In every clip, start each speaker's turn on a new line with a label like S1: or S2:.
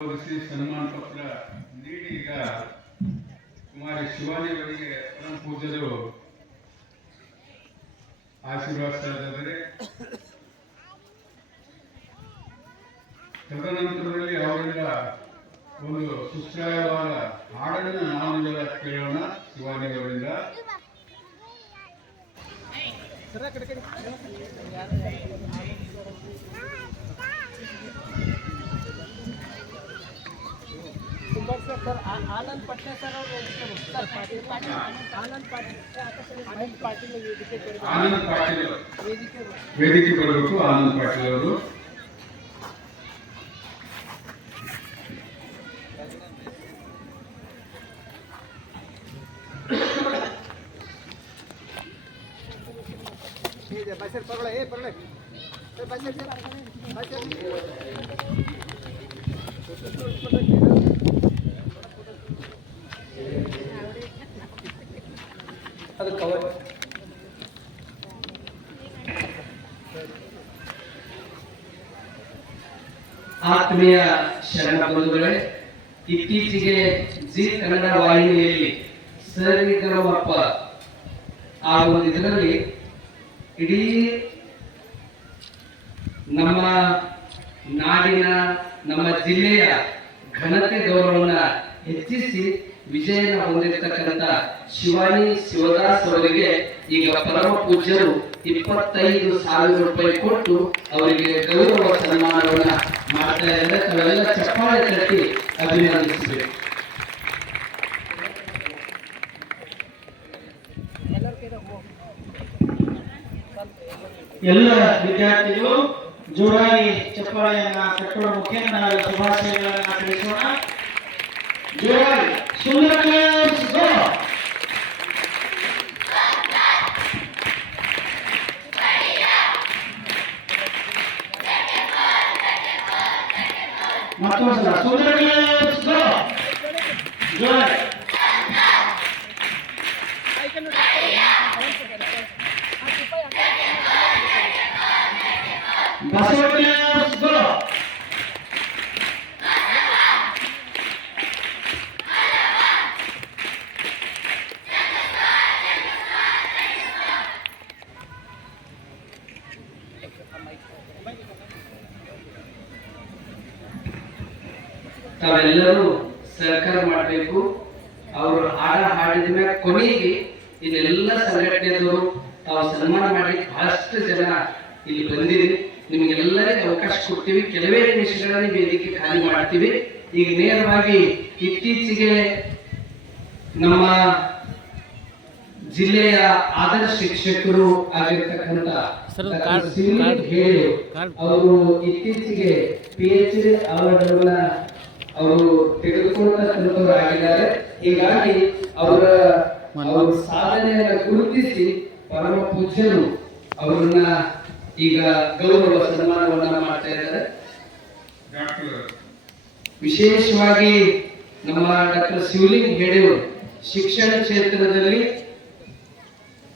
S1: ಗೌರವಿಸಿ ಸನ್ಮಾನ ಪತ್ರ ನೀಡಿ ಈಗ ಕುಮಾರಿ ಶಿವಾನಿ ಅವರಿಗೆ ಪರಮ ಪೂಜ್ಯರು ಆಶೀರ್ವಾದ ಇದ್ದಾರೆ ತದನಂತರದಲ್ಲಿ ಅವರಿಂದ ಒಂದು ಸುಶ್ರಾಯವಾದ ಹಾಡನ್ನು ನಾವು ಈಗ ಕೇಳೋಣ ಶಿವಾನಿ ಅವರಿಂದ.
S2: ಸುಂದರ್ ಸರ್ ಸರ್ ಆ- ಆನಂದ್ ಪಟ್ನೆ ಸರ್ ಅವರು ಸರ್ ಪಾಟೀಲ್ ಪಾಟೀಲ್ ಆನಂದ್ ಪಾಟೀಲ್ ಆನಂದ್ ಪಾಟೀಲ್ ವೇದಿಕೆ ಬರಬೇಕು.
S1: ಆನಂದ್ ಪಾಟೀಲ್ ಅವರು
S2: ವೇದಿಕೆ ಬರಬೇಕು.
S1: ವೇದಿಕೆ ಬರಬೇಕು ಆನಂದ್ ಪಾಟೀಲ್ ಅವರು
S2: ಇದೆ, ಬಾ ಸರ್ ಪರವಾಗಿಲ್ಲ, ಏ ಪರವಾಗಿಲ್ಲ. ಸರ್, ಬಾ ಸರ್, ಸರ್, ಬಾ ಸರ್. ಅದು ಕವರ್
S3: ಆತ್ಮೀಯ ಶರಣ ಬಂಧುಗಳೇ, ಇತ್ತೀಚೆಗೆ ಜಿ ಕನ್ನಡ ವಾಹಿನಿಯಲ್ಲಿ ಸರಿಗಮಪ್ಪ ಆ ಒಂದು ಇದರಲ್ಲಿ ಇಡೀ ನಮ್ಮ ನಾಡಿನ, ನಮ್ಮ ಜಿಲ್ಲೆಯ ಘನತೆ ಗೌರವವನ್ನು ಹೆಚ್ಚಿಸಿ ವಿಜಯನ ಹೊಂದಿರತಕ್ಕಂಥ ಶಿವಾನಿ ಶಿವದಾಸ್ ಅವರಿಗೆ ಈಗ ಪರಮ ಪೂಜ್ಯರು ಇಪ್ಪತ್ತೈದು ಸಾವಿರ ರೂಪಾಯಿ ಕೊಟ್ಟು ಅವರಿಗೆ ಗೌರವ ಸನ್ಮಾನವನ್ನ ಮಾಡ್ತಾ ಇದ್ದಾರೆ. ತಾವೆಲ್ಲ ಚಪ್ಪಾಳೆ ತಟ್ಟಿ ಅಭಿನಂದಿಸಬೇಕು.
S4: ಎಲ್ಲ ವಿದ್ಯಾರ್ಥಿಗಳು, ಜೋರಾಗಿ ಚಪ್ಪಾಳೆಯನ್ನ ಕಟ್ಟುವ ಮುಖೇನ ನಾವು ಶುಭಾಶಯಗಳನ್ನ ತಿಳಿಸೋಣ. ಜೋರಾಗಿ.
S2: そんな
S4: 感じで
S3: ತಾವೆಲ್ಲರೂ ಸಹಕಾರ ಮಾಡಬೇಕು. ಅವರು ಹಾಡ ಹಾಡಿದ ಮೇಲೆ ಕೊನೆಗೆ ಇದೆಲ್ಲ ಸಂಘಟನೆದವರು ತಾವು ಸನ್ಮಾನ ಮಾಡಿ ಬಹಳಷ್ಟು ಜನ ಇಲ್ಲಿ ಬಂದಿರಿ ನಿಮಗೆಲ್ಲರಿಗೂ ಅವಕಾಶ ಕೊಡ್ತೀವಿ. ಕೆಲವೇ ನಿಮಿಷಗಳಲ್ಲಿ ವೇದಿಕೆ ಖಾಲಿ ಮಾಡ್ತೀವಿ. ಈಗ ನೇರವಾಗಿ ಇತ್ತೀಚೆಗೆ ನಮ್ಮ ಜಿಲ್ಲೆಯ ಆದರ್ಶ ಶಿಕ್ಷಕರು ಆಗಿರ್ತಕ್ಕಂಥ ಅವರು ಇತ್ತೀಚೆಗೆ ಪಿ ಎಚ್ ಡಿ ಅವಾರ್ಡ್ಗಳನ್ನ ಅವರು ಆಗಿದ್ದಾರೆ ಹೀಗಾಗಿ ಅವರ ಅವರ ಸಾಧನೆಯನ್ನ ಗುರುತಿಸಿ ಪರಮ ಪೂಜ್ಯರು ಅವರನ್ನ ಈಗ ಗೌರವ ಸನ್ಮಾನವನ್ನ ಮಾಡ್ತಾ ಇದ್ದಾರೆ.
S1: ಡಾಕ್ಟರ್
S3: ವಿಶೇಷವಾಗಿ ನಮ್ಮ ಡಾಕ್ಟರ್ ಶಿವಲಿಂಗ್ ಹೇಳಿರು ಶಿಕ್ಷಣ ಕ್ಷೇತ್ರದಲ್ಲಿ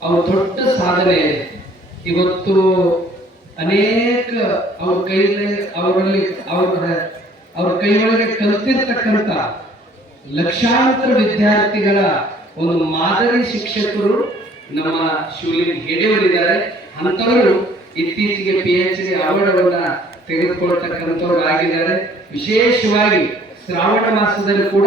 S3: ಅವ್ರ ದೊಡ್ಡ ಸಾಧನೆ ಇವತ್ತು ಅನೇಕ ಅವ್ರ ಕೈಯಲ್ಲಿ ಅವರಲ್ಲಿ ಅವ್ರ ಅವ್ರ ಕೈಯೊಳಗೆ ಕಲ್ತಿರ್ತಕ್ಕಂಥ ಲಕ್ಷಾಂತರ ವಿದ್ಯಾರ್ಥಿಗಳ ಒಂದು ಮಾದರಿ ಶಿಕ್ಷಕರು ನಮ್ಮ ಶಿವಲಿಂಗ್ ಹೆಡೆಯವರಿದ್ದಾರೆ. ಅಂತವರು ಇತ್ತೀಚೆಗೆ ಪಿ ಎಚ್ ಡಿ ಅವಾರ್ಡ್ಗಳನ್ನ ತೆಗೆದುಕೊಳ್ತಕ್ಕಂಥವ್ರು ಆಗಿದ್ದಾರೆ. ವಿಶೇಷವಾಗಿ ಶ್ರಾವಣ ಮಾಸದಲ್ಲಿ ಕೂಡ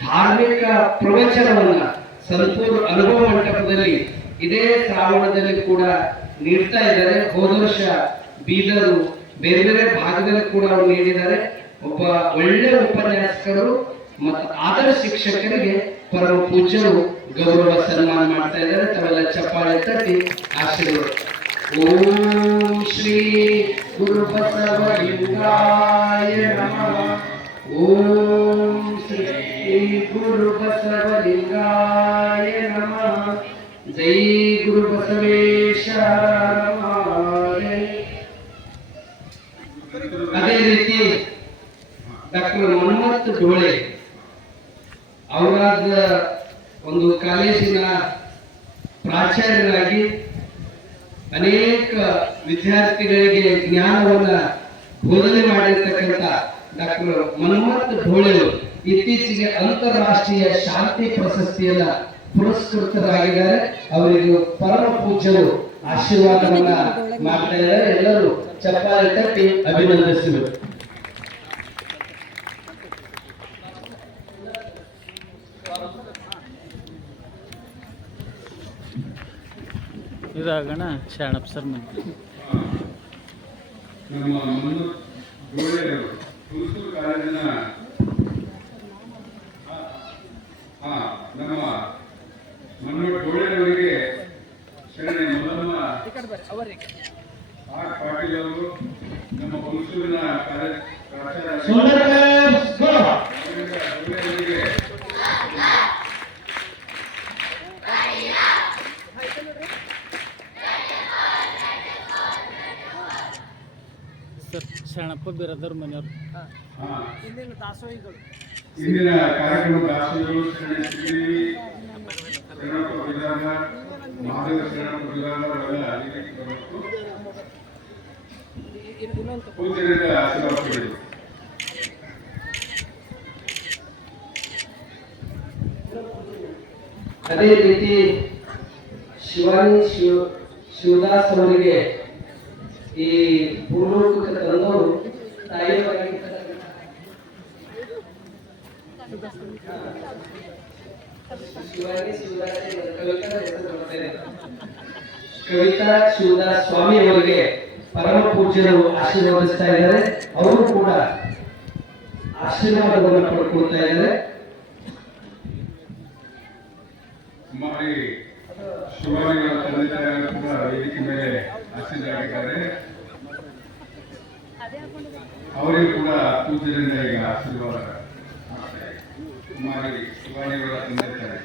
S3: ಧಾರ್ಮಿಕ ಪ್ರವಚನವನ್ನ ಸಂಪೂರ್ಣ ಅನುಭವ ಮಂಟಪದಲ್ಲಿ ಇದೇ ಶ್ರಾವಣದಲ್ಲಿ ಕೂಡ ನೀಡ್ತಾ ಇದ್ದಾರೆ. ಹೋದ ವರ್ಷ ಬೀದರು ಬೇರೆ ಬೇರೆ ಭಾಗದಲ್ಲಿ ಕೂಡ ಅವರು ನೀಡಿದ್ದಾರೆ. ಒಬ್ಬ ಒಳ್ಳೆ ಉಪನ್ಯಾಸಕರು ಮತ್ತು ಆದರ ಶಿಕ್ಷಕರಿಗೆ ಪರಮ ಪೂಜ್ಯರು ಗೌರವ ಸನ್ಮಾನ ಮಾಡ್ತಾ ಇದ್ದಾರೆ. ತಾವೆಲ್ಲ ಚಪ್ಪಾಳೆ ತಟ್ಟಿ ಆಶೀರ್ವಾದ. ಓಂ ಶ್ರೀ ಗುರು ಅದೇ ರೀತಿ ಡಾಕ್ಟರ್ ಮನ್ಮತ್ ಡೋಳೆ ಅವರಾದ ಒಂದು ಕಾಲೇಜಿನ ಪ್ರಾಚಾರ್ಯರಾಗಿ ಅನೇಕ ವಿದ್ಯಾರ್ಥಿಗಳಿಗೆ ಜ್ಞಾನವನ್ನ ಬೋಧನೆ ಮಾಡಿರ್ತಕ್ಕಂಥ ಡಾಕ್ಟರ್ ಮನ್ಮತ್ ಢೋಳೆಯವರು ಇತ್ತೀಚೆಗೆ ಅಂತಾರಾಷ್ಟ್ರೀಯ ಶಾಂತಿ ಪ್ರಶಸ್ತಿಯನ್ನ ಪುರಸ್ಕೃತರಾಗಿದ್ದಾರೆ. ಅವರಿಗೆ ಪರಮ ಪೂಜ್ಯರು ಆಶೀರ್ವಾದವನ್ನ ಮಾಡ್ತಾ ಇದ್ದಾರೆ. ಎಲ್ಲರೂ ಚಪ್ಪಾಳೆ ತಟ್ಟಿ ಅಭಿನಂದಿಸಬೇಕು
S5: ಇದಾಗಣ ಶರಣಪ್ಪ ಸರ್ ಮಂದಿ.
S1: ನಮ್ಮ ಹುಣಸೂರು ಕಾಲೇಜಿನ ಹಾ ನಮ್ಮ ಮಣ್ಣು ಗೋಳೆಯವರಿಗೆ ಶರಣೆ ಮಲ್ಲಮ್ಮ
S2: ಈ ಕಡೆ ಬರ್ರಿ ಅವರಿಗೆ
S1: ಆರ್ ಪಾಟೀಲ್ ಅವರು ನಮ್ಮ ಹುಣಸೂರಿನ ಕಾಲೇಜ್ ಪ್ರಾಚಾರ್ಯ
S4: ಸುಂದರಕಲೆ ಗೋ
S1: ಅವರಿಂದ ಗೋಳೆಯವರಿಗೆ
S5: ಸರ್ ಶರಣಪ್ಪ ಬಿರದರ್ ಮನೆಯವ್ರು.
S2: ಹಾಂ.
S1: ಹಾ.
S2: ಇಂದಿನ ದಾಸೋಹಿಗಳು.
S1: ಇಂದಿನ ಕಾರ್ಯಕ್ರಮ ದಾಸರು ಶರಣೆ ಶ್ರೀದೇವಿ ಶರಣಪ್ಪ ವಿಧಾನ ಮಾಧವ ಶರಣಪ್ಪ ವಿಧಾನ ಅವೆಲ್ಲ ಅಲ್ಲಿಗೆ ಬರಬೇಕು
S2: ಇ- ಇ- ಇನ್ನೊಂದು
S1: ಪೂಜೆಯಿಂದ ಆಶೀರ್ವಾದ ಪಡೆಯಿರಿ.
S3: ಅದೇ ರೀತಿ ಶಿವಾನಿ ಶಿವ ಶಿವದಾಸ್ ಅವರಿಗೆ ಈ ಪೂರ್ವಕ್ಕೆ ತಂದವರು ತಾಯಿ ಶಿವಾನಿ ಶಿವದಾಸ್ ಕವಿತಾ ಹೆಸರು ಬರ್ತಾ ಕವಿತಾ ಶಿವದಾಸ್ ಸ್ವಾಮಿ ಅವರಿಗೆ ಪರಮ ಪೂಜ್ಯರು ಆಶೀರ್ವದಿಸ್ತಾ ಇದ್ದಾರೆ. ಅವರು ಕೂಡ ಆಶೀರ್ವಾದವನ್ನು ಪಡ್ಕೊಳ್ತಾ ಇದ್ದಾರೆ.
S1: ಕುಮಾರಿ ಶಿವಾನಿಗಳ ತಂದೆ ತಾಯಿಗಳು ಕೂಡ ವೇದಿಕೆ ಮೇಲೆ ಆಶೀರ್ವಾಗಿದ್ದಾರೆ ಅವರಿಗೂ ಕೂಡ ಪೂಜ್ಯರಿಂದ ಈಗ ಆಶೀರ್ವಾದ. ಕುಮಾರಿ ಶಿವಾನಿಗಳ ತಂದೆ ತಾಯಿ.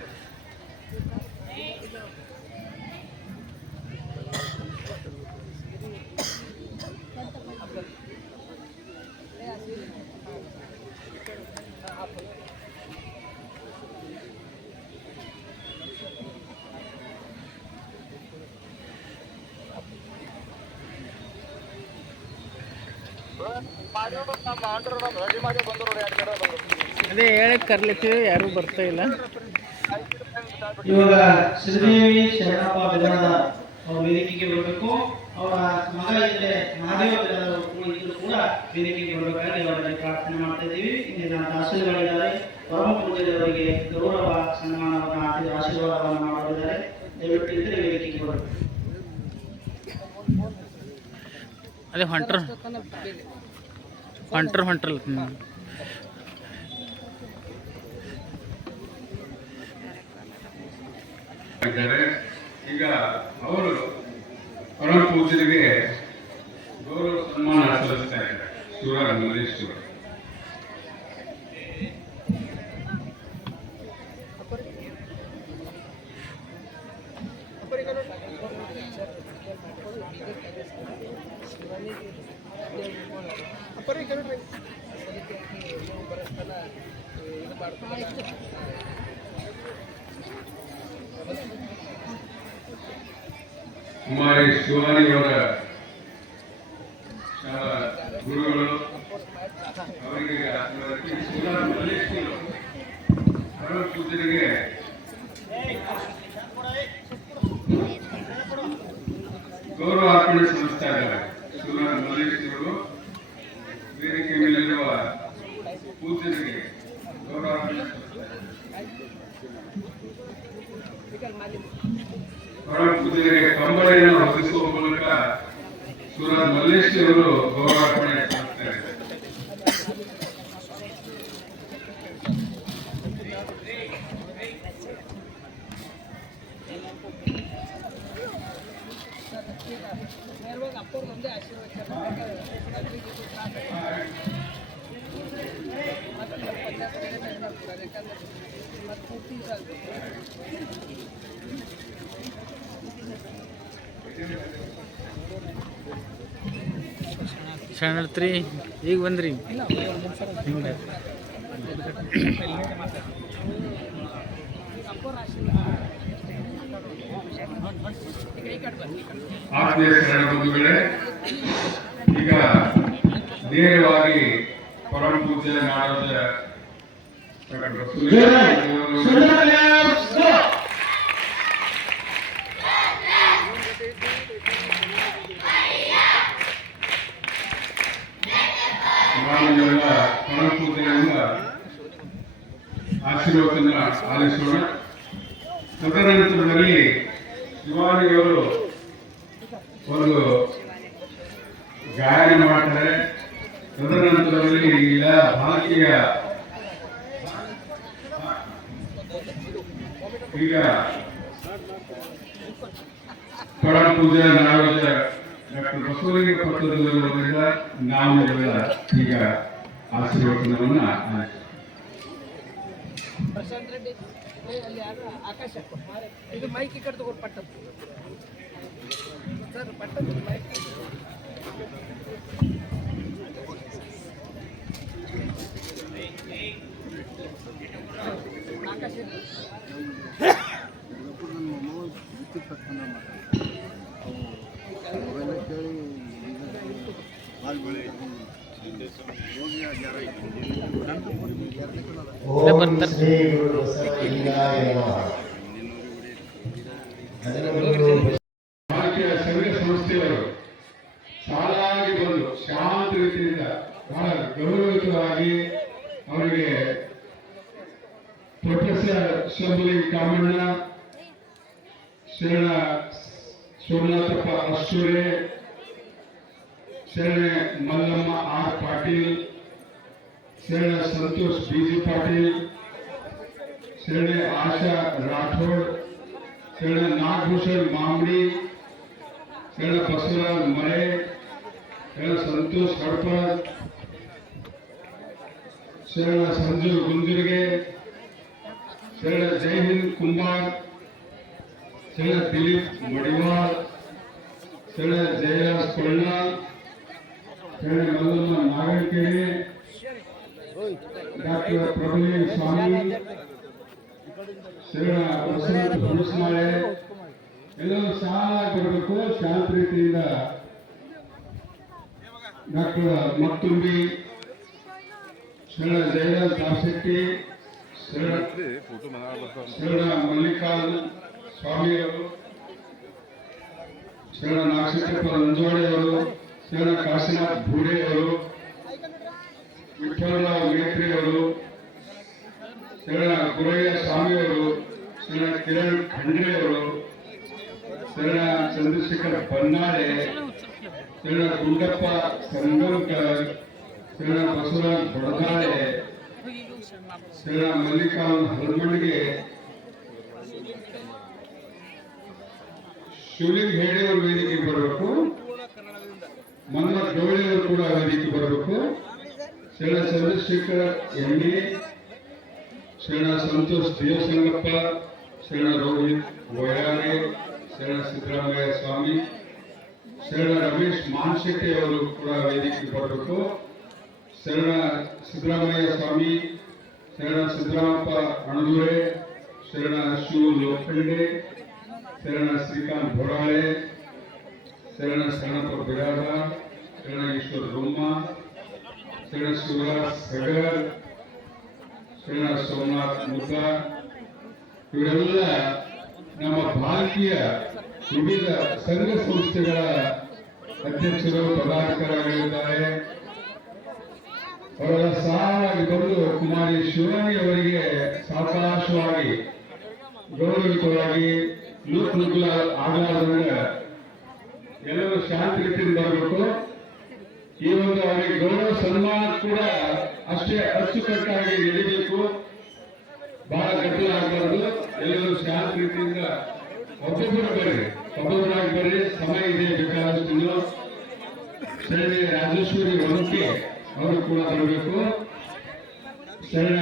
S5: ಅದೇ ಹೇಳಕ್ ಕರ್ಲಿತ್ತೀವಿ ಯಾರು ಬರ್ತಾ ಇಲ್ಲ.
S6: ಇವಾಗ ಶ್ರೀದೇವಿ ಶರಣಪ್ಪ ವಿಧಾನ ಅವ್ರ ವೇದಿಕೆಗೆ ಬರಬೇಕು. ಅವರ ಮಗ ಇಲ್ಲೇ ಮಹಾದೇವ ವಿಧಾನ ಕೂಡ ವೇದಿಕೆಗೆ ಬರಬೇಕಾಗಿ ಅವರಲ್ಲಿ ಪ್ರಾರ್ಥನೆ ಮಾಡ್ತಾ ಇದ್ದೀವಿ. ಇಂದಿನ ದಾಸರುಗಳಿದ್ದಾರೆ ಪರಮ ಪೂಜ್ಯರವರಿಗೆ ಗೌರವ ಸನ್ಮಾನವನ್ನು ಆಶೀರ್- ಆಶೀರ್ವಾದವನ್ನು ಮಾಡಿದ್ದಾರೆ ದಯವಿಟ್ಟು ಇದ್ರೆ ವೇದಿಕೆಗೆ ಬರಬೇಕು
S5: ಅದೇ ಹೊಂಟ್ರ. ಹೊಂಟ್ರ ಹೊಂಟ್ರಲ್ಲ ಹ್ಞೂ
S1: ಇದ್ದಾರೆ ಈಗ ಅವರು ಪರಮ ಪೂಜರಿಗೆ ಗೌರವ ಸನ್ಮಾನ ಸಲ್ಲಿಸ್ತಾ ಇದ್ದಾರೆ. ಶಿವರಾಜ್ ಮಲ್ಲೇಶ್ವರ ಕುಮಾರಿ ಶಿವಾನಿಯವರ ಶಾಲಾ ಗುರುಗಳು ಅವರಿಗೆ ಪೂಜನೆಗೆ ಗೌರವ ಅರ್ಪಣೆ ಸಲ್ಲಿಸ್ತಾ ಇದ್ದಾರೆ ಶಿವರಾಜ ಮಲ್ಲೇಶ್ವರರು ವೇದಿಕೆ ಮೇಲಿರುವ ಪೂಜ್ಯರಿಗೆ ಗೌರವ ಅರ್ಪಣೆ ಸಲ್ಲಿಸ್ತಾ ಇದ್ದಾರೆ ಪರಮ ಪೂಜ್ಯರಿಗೆ ಕಂಬಳಿಯನ್ನು ಹೊದಿಸುವ ಮೂಲಕ ಶಿವರಾಜ ಮಲ್ಲೇಶ್ವರರು ಗೌರವಾರ್ಪಣೆ ಸಲ್ಲಿಸ್ತಾ ಇದ್ದಾರೆ
S2: ನೇರವಾಗಿ ಅಪ್ಪವ್ರು ಒಂದೇ ಆಶೀರ್ವಾದ ಮತ್ತೆ ಪೂರ್ತಿ ಇದಾಗ್ಬೇಕು.
S5: ಶರಣತ್ರಿ ಈಗ ಬಂದ್ರಿ. ಹಿಂಗೆ
S1: ಆತ್ಮೀಯ ಶರಣ ಬಂಧುಗಳೇ ಈಗ ನೇರವಾಗಿ ಪರಮ ಪೂಜ್ಯ ನಾಡೋದ ಡಾಕ್ಟರ್ ಬಸವಲಿಂಗ
S4: ಜೋರಾಗಿ.
S1: ಅವರು
S4: ಸುಂದರ ಕಲ್ಯಾಣ ಸ್ಲೋ
S1: ನಾವೆಲ್ಲ ಪರಮ ಪೂಜ್ಯರಿಂದ ಆಶೀರ್ವಾದನ ಆಲಿಸೋಣ. ತದನಂತರದಲ್ಲಿ ಶಿವಾನಿಯವರು ಒಂದು ಗಾಯನ ಮಾಡ್ತಾರೆ. ತದನಂತರದಲ್ಲಿ ಈಗ ಭಾರತೀಯ ಈಗ ಪರಮ ಪೂಜೆ ನಾಡೋದ ಡಾಕ್ಟರ್ ಬಸವಲಿಂಗ ಪತ್ರದಲ್ಲಿರುವುದರಿಂದ ನಾವು ಎಲ್ಲ ಈಗ ಆಶೀರ್ವಚನವನ್ನ
S2: ಆಕಾಶ ಇದು ಮೈಕ್ ಈ ಕಡೆ ತಗೊಂಡು ಪಟ್ಟ ಸರ್ ಪಟ್ಟ ಮೈಕ್ ಆಕಾಶ ಇಲ್ಲಿ.
S4: ಓಂ ಶ್ರೀ ಗುರು ಬಸವಲಿಂಗಾಯ ನಮಃ ಜಗದ್ಗುರು
S1: ಭಾರತೀಯ ಸಂಘ ಸಂಸ್ಥೆಯವರು ಸಾಲಾಗಿ ಬಂದು ಶಾಂತ ರೀತಿಯಿಂದ ಬಹಳ ಗೌರವಯುತವಾಗಿ ಅವರಿಗೆ professor Shambhulinga Kamanna Sharana Somanathappa Ashture Sharane Mallamma R Patil Sharana Santosh B G Patil Sharane Asha Rathod Sharana Nagabhushan Mamadi ಶರಣ ಬಸವರಾಜ್ ಮರೆ ಶರಣ ಸಂತೋಷ್ ಹಡ್ಪರ್ ಶರಣ ಸಂಜು ಗುಂಜುರ್ಗೆ ಶರಣ ಜೈ ಹಿಂದ್ ಕುಂಬಾರ್ ಶರಣ ದಿಲೀಪ್ ಮಡಿವಾಳ್ ಶರಣ ಜಯರಾಜ್ ಕೊಳ್ಳಾಳ್ ಶರಣ ಮಲ್ಲಮ್ಮ ನಾಗನಕೆರೆ ಡಾಕ್ಟರ್ ಪ್ರಭುಲಿ ಸ್ವಾಮಿ, ಶರಣ ವಸಂತ ಹುಣಸ್ನಾಳೆ ಎಲ್ಲರೂ ಶಾಲಾಗಿ ಬರಬೇಕು ಶಾಂತ ರೀತಿಯಿಂದ. ಡಾಕ್ಟರ್ ಮತ್ತುಂಬಿ ಶ್ರೀ ಜಯರಾಜ್ ದಾಸೆಟ್ಟಿ ಶ್ರೀ ಮಲ್ಲಿಕಾರ್ಜುನ ಸ್ವಾಮಿಯವರು ಶ್ರೀ ನಾಗಶೇಖರಪ್ಪ ನಂಜೋಡೆಯವರು ಶರಣ ಕಾಶಿನಾಥ್ ಭೂಡೆಯವರು ವಿಠಲರಾವ್ ಮೇತ್ರಿ ಅವರು, ಶರಣ ಗುರಯ್ಯ ಸ್ವಾಮಿಯವರು ಶರಣ ಕಿರಣ್ ಖಂಡ್ರೆ ಅವರು, ಶರಣ ಚಂದ್ರಶೇಖರ್ ಬನ್ನಾಳೆ ಶರಣ ಗುಂಡಪ್ಪ ಸಂಗಂಕರ್ ಶರಣ ಬಸವರಾಜ್ ಬಡದಾಳೆ ಶರಣ ಮಲ್ಲಿಕಾರ್ಜುನ್ ಹರಮಣಿಗೆ ಶಿವಲಿಂಗ್ ಹೇಳಿ ವೇದಿಕೆಗೆ ಬರಬೇಕು. ಮನ್ಮಥ್ ಡೋಳಿಯವರು ಕೂಡ ವೇದಿಕೆ ಬರಬೇಕು. ಶರಣ ಚಂದ್ರಶೇಖರ ಎಣ್ಣೆ ಶರಣ ಸಂತೋಷ್ ದೇವಸಂಗಪ್ಪ, ಶರಣ ರೋಹಿತ್ ವಯಾರೆ ಶರಣ ಸಿದ್ದರಾಮಯ್ಯ ಸ್ವಾಮಿ, ಶರಣ ರಮೇಶ್ ಮಾನ್ಶೆಟ್ಟಿ ಅವರು ಕೂಡ ವೇದಿಕೆ ಬರಬೇಕು. ಶರಣ ಸಿದ್ದರಾಮಯ್ಯ ಸ್ವಾಮಿ, ಶರಣ ಸಿದ್ದರಾಮಪ್ಪ ಅಣದೂರೆ, ಶರಣ ಶಿವ ಲೋಖಂಡೆ, ಶರಣ ಶ್ರೀಕಾಂತ್ ಬೊಡಾಳೆ ಶರಣ ಶರಣಪ್ಪ ಬಿರಾದ ಶರಣ ಈಶ್ವರ ರುಮ್ಮ ಶರಣ ಶಿವರಾಜ್ ಸಗರ್, ಶರಣ ಸೋಮನಾಥ್ ಮುದ್ದ ಇವರೆಲ್ಲ ನಮ್ಮ ಭಾರತೀಯ ವಿವಿಧ ಸಂಘ ಸಂಸ್ಥೆಗಳ ಅಧ್ಯಕ್ಷರು ಪದಾಧಿಕಾರಿಗಳಿದ್ದಾರೆ ಅವರ ಸಹಾಯವಾಗಿ ಬಂದು ಕುಮಾರಿ ಶಿವಾನಿ ಅವರಿಗೆ ಸಾಕಾಶವಾಗಿ ಗೌರವಯುತವಾಗಿ ಲೂಕ್ ನುಗ್ಲ ಆಗಲಾರ್ದಂಗ ಎಲ್ಲರೂ ಶಾಂತಿ ರೀತಿಯಿಂದ ಬರಬೇಕು ಈ ಒಂದು ಅವರಿಗೆ ಗೌರವ, ಸನ್ಮಾನ ಕೂಡ ಅಷ್ಟೇ ಅಚ್ಚುಕಟ್ಟಾಗಿ ನಡೀಬೇಕು. ಬಹಳ ಗಟ್ಟಿ ಆಗಬಾರ್ದು. ಎಲ್ಲರೂ ಶಾಂತ ರೀತಿಯಿಂದ ಒಬ್ಬೊಬ್ಬರು ಬರ್ರಿ. ಒಬ್ಬೊಬ್ಬರಾಗಿ ಬರ್ರಿ. ಸಮಯ ಇದೆ ಬೇಕಾದಷ್ಟು ಶರಣೆ ರಾಜೇಶ್ವರಿ ಹೊಂಕೆ ಅವರು ಕೂಡ ಬರಬೇಕು. ಶರಣ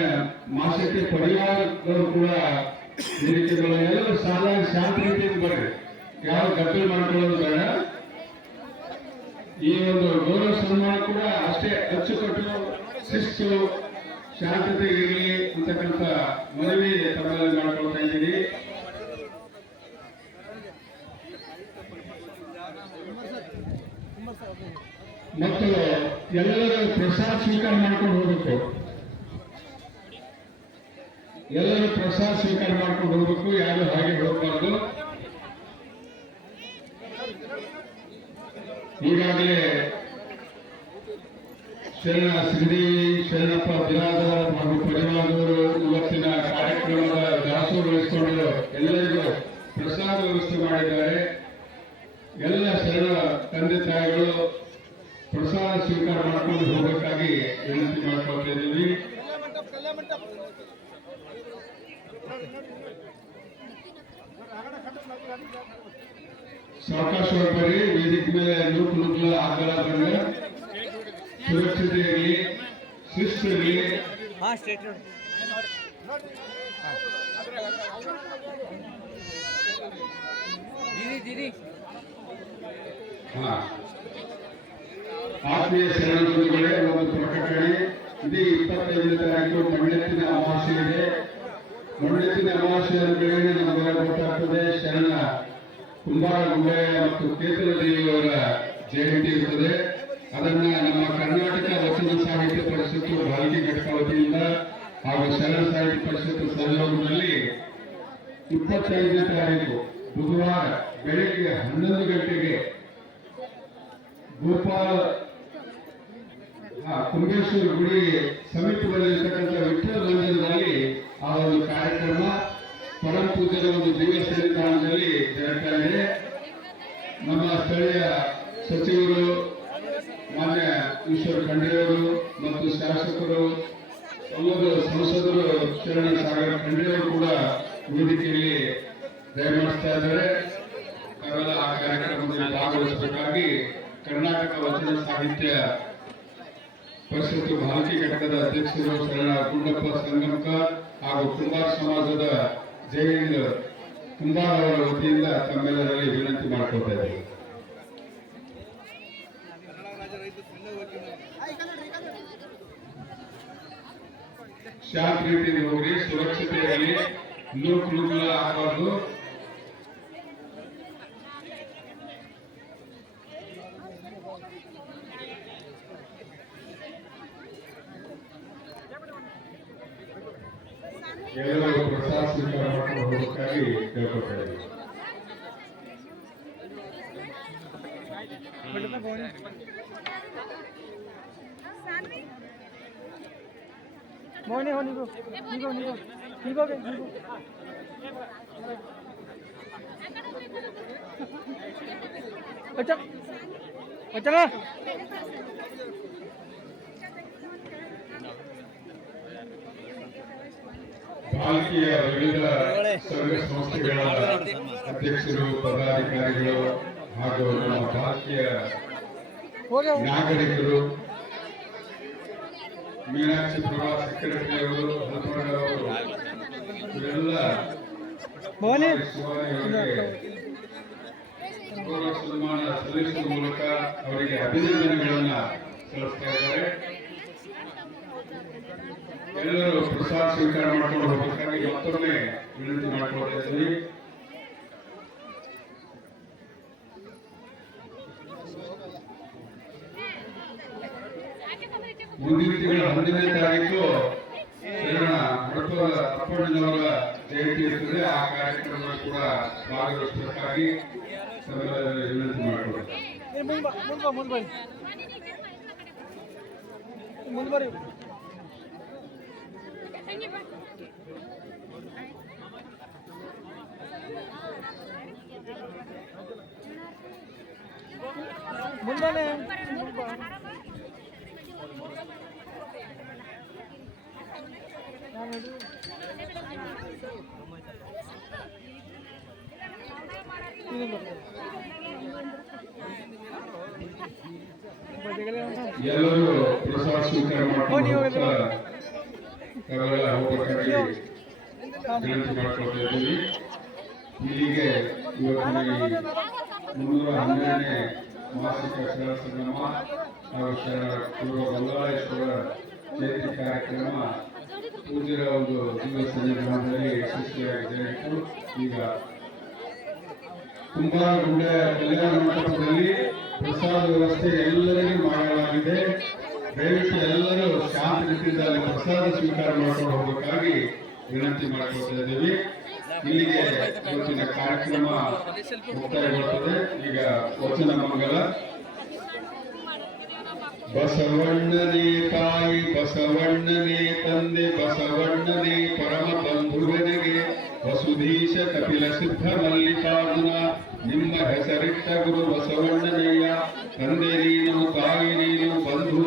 S1: ಮಾಸಕ್ಕೆ ಪರಿವಾರದವರು ಕೂಡ ಎಲ್ಲರೂ ಸಾಧಾರಣ ಶಾಂತ ರೀತಿಯಿಂದ ಬರ್ರಿ. ಯಾವ ಗಟ್ಟಿ ಮಾಡ್ಕೊಳ್ಳೋದು ಬೇಡ. ಈ ಒಂದು ಗೌರವ ಸನ್ಮಾನ ಕೂಡ ಅಷ್ಟೇ ಅಚ್ಚುಕಟ್ಟು ಶಿಸ್ತು, ಶಾಂತತೆ ಇರಲಿ ಅಂತಕ್ಕಂಥ ಮನವಿ ತಮ್ಮಲ್ಲಿ ಮಾಡ್ಕೊಳ್ತಾ ಇದ್ದೀನಿ ಮತ್ತು ಎಲ್ಲರೂ ಪ್ರಸಾದ ಸ್ವೀಕಾರ ಮಾಡ್ಕೊಂಡು ಹೋಗ್ಬೇಕು. ಎಲ್ಲರೂ ಪ್ರಸಾದ ಸ್ವೀಕಾರ ಮಾಡ್ಕೊಂಡು ಹೋಗ್ಬೇಕು ಯಾರು ಹಾಗೆ ಹೋಗ್ಬಾರ್ದು ಈಗಾಗಲೇ ಶರಣ ಸಿಗಡಿ ಶರಣಪ್ಪ ಬಿರಾದರ್ ಹಾಗೂ ಪರಿವಾರದವರು ಇವತ್ತಿನ ಕಾರ್ಯಕ್ರಮದ ದಾಸು ವಹಿಸಿಕೊಂಡು ಎಲ್ಲರಿಗೂ ಪ್ರಸಾದ ವ್ಯವಸ್ಥೆ ಮಾಡಿದ್ದಾರೆ. ಎಲ್ಲ ಶರಣ ತಂದೆ ತಾಯಿಗಳು ಪ್ರಸಾದ ಸ್ವೀಕಾರ ಮಾಡಿಕೊಂಡು ಹೋಗಬೇಕಾಗಿ ವಿನಂತಿ ಮಾಡ್ಕೊಳ್ತಾ ಇದ್ದೀವಿ. ಸಾವಕಾಶ ಬರ್ರಿ ವೇದಿಕೆ ಮೇಲೆ ನೂಕು ನುಗ್ಲ ಆಗಲ ಬಂದ ಸುರಕ್ಷತೆ ಇರಲಿ ಶಿಸ್ತು ಇರಲಿ. ಆತ್ಮೀಯ ಶರಣಬಂಧುಗಳೇ ಒಂದು ಪ್ರಕಟಣೆ ಇಡೀ ಇಪ್ಪತ್ತೈದನೇ ತಾರೀಕು ಮಂಡ್ಯತ್ತಿನ ಅಮಾವಾಸ್ಯೆ ಇದೆ. ಮಂಡ್ಯತ್ತಿನ ಅಮಾವಾಸ್ಯೆ ಬೆಳಗ್ಗೆ ನಮಗೆ ಗೊತ್ತಾಗ್ತದೆ ಶರಣ. ಕುಂಬಾರ ಗುಂಬೆ ಮತ್ತು ದೇವಿಯವರ ಜಯಂತಿ ಇರುತ್ತದೆ. ಅದನ್ನ ನಮ್ಮ ಕರ್ನಾಟಕ ವಚನ ಸಾಹಿತ್ಯ ಪರಿಷತ್ತು ಬಾಲ್ಕಿ ಘಟಕ ವತಿಯಿಂದ ಹಾಗೂ ಶರಣ ಸಾಹಿತ್ಯ ಪರಿಷತ್ತು ಸಹಯೋಗದಲ್ಲಿ ಇಪ್ಪತ್ತೈದನೇ ತಾರೀಕು ಬುಧವಾರ ಬೆಳಗ್ಗೆ ಹನ್ನೊಂದು ಗಂಟೆಗೆ ಗೋಪಾಲ ಕುಂಬೇಶ್ವರ ಗುಡಿ ಸಮೀಪದಲ್ಲಿರ್ತಕ್ಕಂಥ ವಿಠಲ ಮಂದಿರದಲ್ಲಿ ಆ ಒಂದು ಕಾರ್ಯಕ್ರಮ ಪರಮ ಪೂಜೆಯ ಒಂದು ದಿವ್ಯ ಸನ್ನಿಧಾನದಲ್ಲಿ ಇದೆ. ನಮ್ಮ ಸ್ಥಳೀಯ ಸಚಿವರು, ಮಾನ್ಯ ಈಶ್ವರ ಖಂಡ್ರೆಯವರು ಮತ್ತು ಶಾಸಕರು ಎಲ್ಲರೂ ಸಂಸದರು ಶರಣ ಸಾಗರ ಖಂಡ್ರೆಯವರು ಕೂಡ ವೇದಿಕೆಯಲ್ಲಿ ದಯಮಾಡಿಸ್ತಾ ಇದ್ದಾರೆ. ತಾವೆಲ್ಲ ಆ ಕಾರ್ಯಕ್ರಮದಲ್ಲಿ ಭಾಗವಹಿಸಬೇಕಾಗಿ ಕರ್ನಾಟಕ ವಚನ ಸಾಹಿತ್ಯ ಪರಿಷತ್ತು ಭಾರತೀಯ ಘಟಕದ ಅಧ್ಯಕ್ಷರು ಶರಣ ಗುಂಡಪ್ಪ ಸಂಗಮಕ ಹಾಗೂ ಕುಂಬಾರ ಸಮಾಜದ ಜಯಂತ್ ತುಂಬಾ ಅವರ ವತಿಯಿಂದ ತಮ್ಮೆಲ್ಲರಲ್ಲಿ ವಿನಂತಿ ಮಾಡಿಕೊಳ್ತಾ ಇದ್ದೀವಿ ಶಾಂತ ರೀತಿಯಲ್ಲಿ ಹೋಗಿ ಸುರಕ್ಷತೆಯಲ್ಲಿ ನೂಕು ನುಗ್ಗಲ ಆಗಬಾರ್ದು. ಹೋಗಬೇಕಾಗಿ ಕೇಳ್ಕೊತಾ ಇದ್ದೀವಿ
S2: ಮೋನಿ ಹೋ ನಿಗೋ ನಿಗೋ ನಿಗೋ ನಿಗೋಗೆ ನಿಗೋ ಅಚ್ಚ
S1: ಭಾರತೀಯ ವಿವಿಧ ಸಂಘ ಸಂಸ್ಥೆಗಳ ಅಧ್ಯಕ್ಷರು ಪದಾಧಿಕಾರಿಗಳು ಹಾಗೂ ನಮ್ಮ ಭಾರತೀಯ ನಾಗರಿಕರು ಮೀನಾಕ್ಷಿ ಪ್ರಭಾ ಸೆಕ್ರೆಟರಿ ಅವರು ಇವರೆಲ್ಲ ಗೌರವ ಸನ್ಮಾನ ಸಲ್ಲಿಸುವ ಮೂಲಕ ಅವರಿಗೆ ಅಭಿನಂದನೆಗಳನ್ನ ಸಲ್ಲಿಸ್ತಾ ಇದ್ದಾರೆ. ಎಲ್ಲರೂ ಪ್ರಸಾದ ಸ್ವೀಕಾರ ಮಾಡಿಕೊಂಡು ಹೋಗಬೇಕಾಗಿ ಮತ್ತೊಮ್ಮೆ ವಿನಂತಿ ಮಾಡಿಕೊಳ್ತಾ ಇದ್ದೀವಿ ಮುಂದಿನ ತಿಂಗಳ ಹನ್ನೊಂದನೇ ತಾರೀಕು ಮಡಪದ ಅಪ್ಪಣ್ಣನವರ ಜಯಂತಿ ಇರ್ತದೆ. ಆ ಕಾರ್ಯಕ್ರಮ ಕೂಡ ಭಾಗವಹಿಸಬೇಕಾಗಿ ವಿನಂತಿ ಮಾಡಿಕೊಡ್ತಾರೆ
S2: ಏ ಮುಂದೆ ಬಾ ಮುಂದೆ ಬಾ ಮುಂದೆ ಬರ್ರಿ ಮುಂದೆ ಬರ್ರಿ ಮುಂದಾನೆ ಬಜೆಗಲೆ
S1: ಎಲ್ಲರೂ ಪ್ರಸಾದ ಸ್ವೀಕಾರ
S2: ಓ, ನೀವು
S1: ಮಾಡ್ಕೊಂಡು ಹೋಗ್ತಾ ತಾವೆಲ್ಲ ಹೋಗಬೇಕಾಗಿ ವಿನಂತಿ ಮಾಡ್ಕೊಳ್ತಾ ಇದ್ದೀವಿ ಇಲ್ಲಿಗೆ ಇವತ್ತಿನ ಈ ಮುನ್ನೂರ ಹನ್ನೆರಡನೇ ಮಾಸಿಕ ಶರಣ ಸಂಗಮ ಹಾಗೂ ಶರಣ ಪೂರ್ವ ಬಂಗಾಳೇಶ್ವರ ಜಯಂತಿ ಕಾರ್ಯಕ್ರಮ ಪೂಜೆಯ ಒಂದು ದಿವ್ಯ ಸನ್ನಿಧಾನದಲ್ಲಿ ಯಶಸ್ವಿಯಾಗಿ ಜರುಗಿತು ಈಗ ಕುಂಬಾರಗುಂಡೆ ಕಲ್ಯಾಣ ಮಂಟಪದಲ್ಲಿ ಪ್ರಸಾದ ವ್ಯವಸ್ಥೆ ಎಲ್ಲರಿಗೂ ಮಾಡಲಾಗಿದೆ. ದಯವಿಟ್ಟು ಎಲ್ಲರೂ ಶಾಂತಿ ರೀತಿಯಲ್ಲಿ ಪ್ರಸಾದ ಸ್ವೀಕಾರ ಮಾಡಿಕೊಂಡು ಹೋಗಬೇಕಾಗಿ ವಿನಂತಿ ಮಾಡಿಕೊಳ್ತಾ ಇದ್ದೀವಿ. ಇಲ್ಲಿಗೆ ಇವತ್ತಿನ ಕಾರ್ಯಕ್ರಮ ಮುಕ್ತಾಯಗೊಳ್ಳುತ್ತದೆ ಈಗ ವಚನ ಮಂಗಲ ಬಸವಣ್ಣನೇ ತಾಯಿ, ಬಸವಣ್ಣನೇ ತಂದೆ, ಬಸವಣ್ಣನೇ ಪರಮ ಬಂಧುವನಿಗೆ ವಸುಧೀಶ ಕಪಿಲ ಸಿದ್ಧ ಮಲ್ಲಿಕಾರ್ಜುನ, ನಿಮ್ಮ ಹೆಸರಿಟ್ಟ ಗುರು ಬಸವಣ್ಣನಯ್ಯ, ತಂದೆ ನೀನು, ತಾಯಿ ನೀನು, ಬಂಧು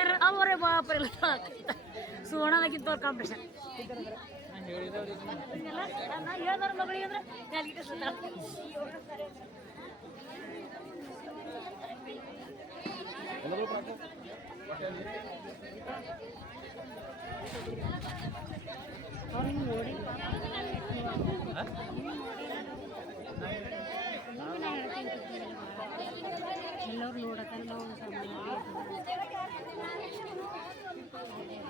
S7: ಮನೆಯವ್ರ ಅವರೇ ಬಾಪರ ಸುವರ್ಣದಾಗಿತ್ತು ಅವ್ರ ಕಾಂಪಿಟೇಷನ್ ನಾ ಹೇಳ್ದವ್ರ ಮಗಳಿಗೆ ಅಂದ್ರೆ
S4: Thank you.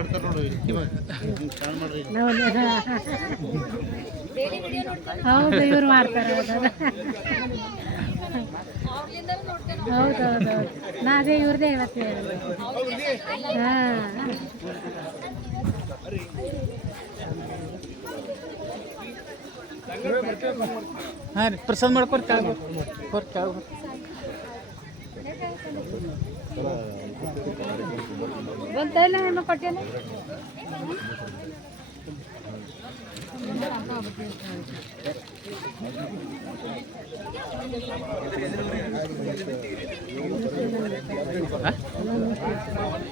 S4: ಓಡಾಡ್ತಾರೆ ನೋಡ್ರಿ
S7: ಹೌದು ಇವ್ರು ಮಾಡ್ತಾರೆ ಹೌದೌದು ನಾ ಅದೇ ಇವ್ರದೇ ಇವತ್ತು. ಹಾಂ.
S5: ಹಾಂ ರೀ ಪ್ರಸಾದ ಮಾಡ್ಕೊರಿ ಕೆಳಗೆ ಕೆಳಗೆ ಬರ್ರಿ
S7: ಬಂತಲ್ಲ ನಿಮ್ಮ ಕೊಟ್ಟೇನೆ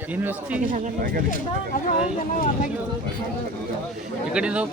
S5: ಏನು ವ್ಯವಸ್ಥೆ ಈ ಕಡೆಯಿಂದ ಹೋಗಿ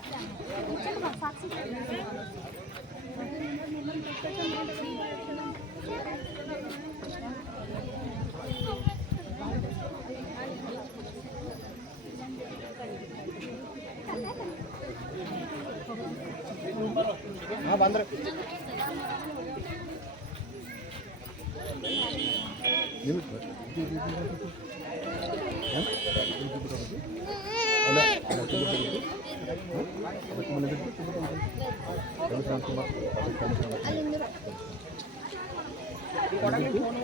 S7: હા
S5: બાંદ્રા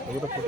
S5: फ़ोटो